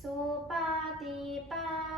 สุปฏิปัน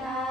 자.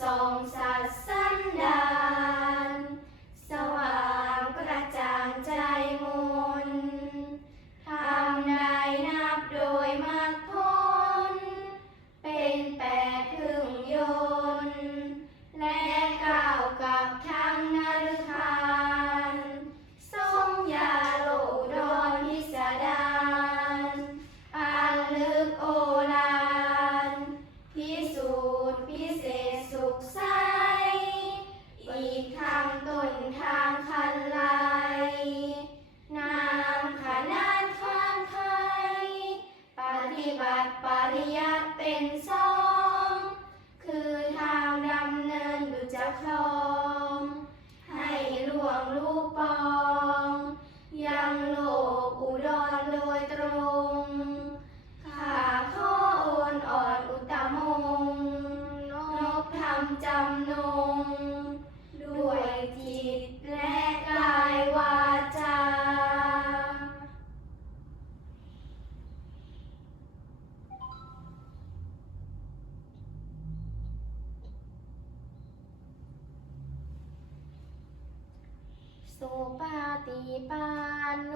Song says, สุปาติปันโน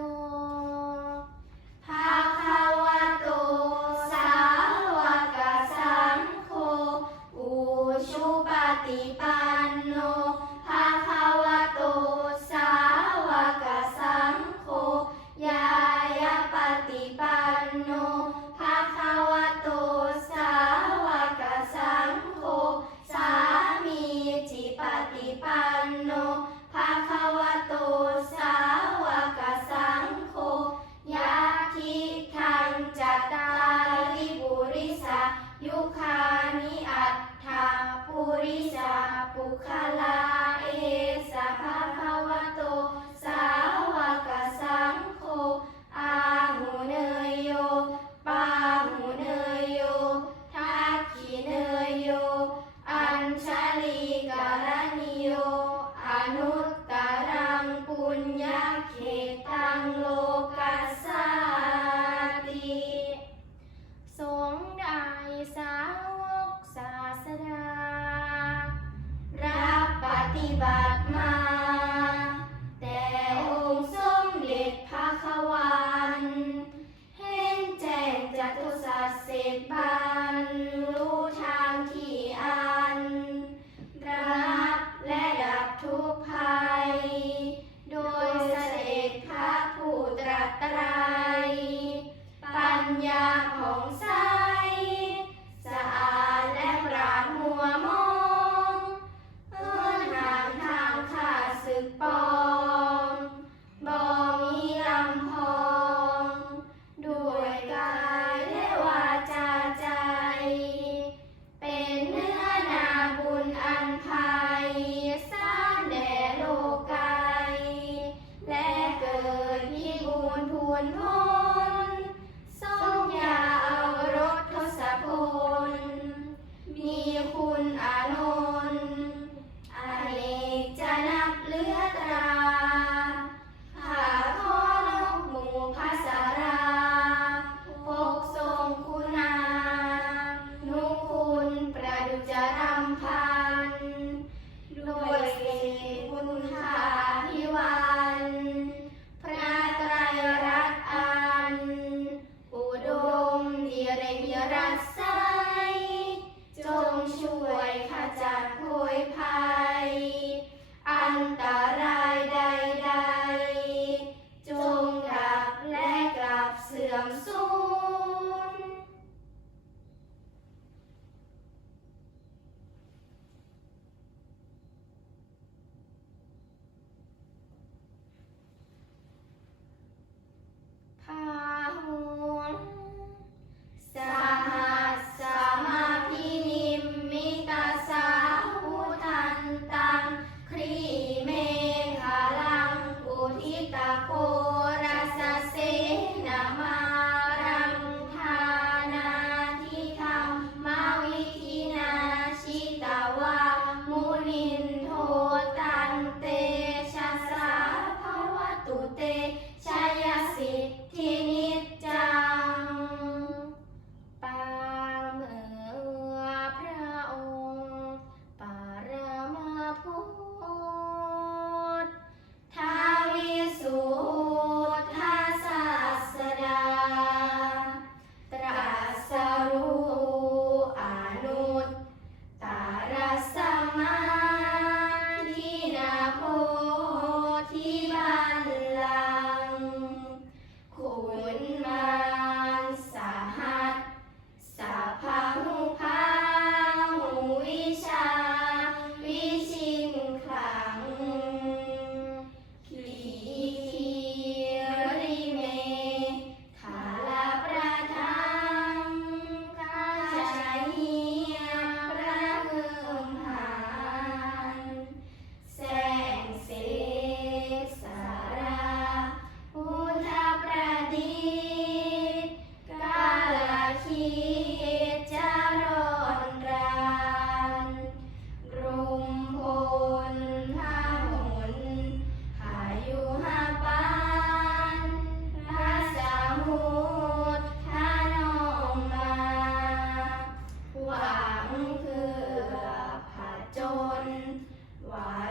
Bye.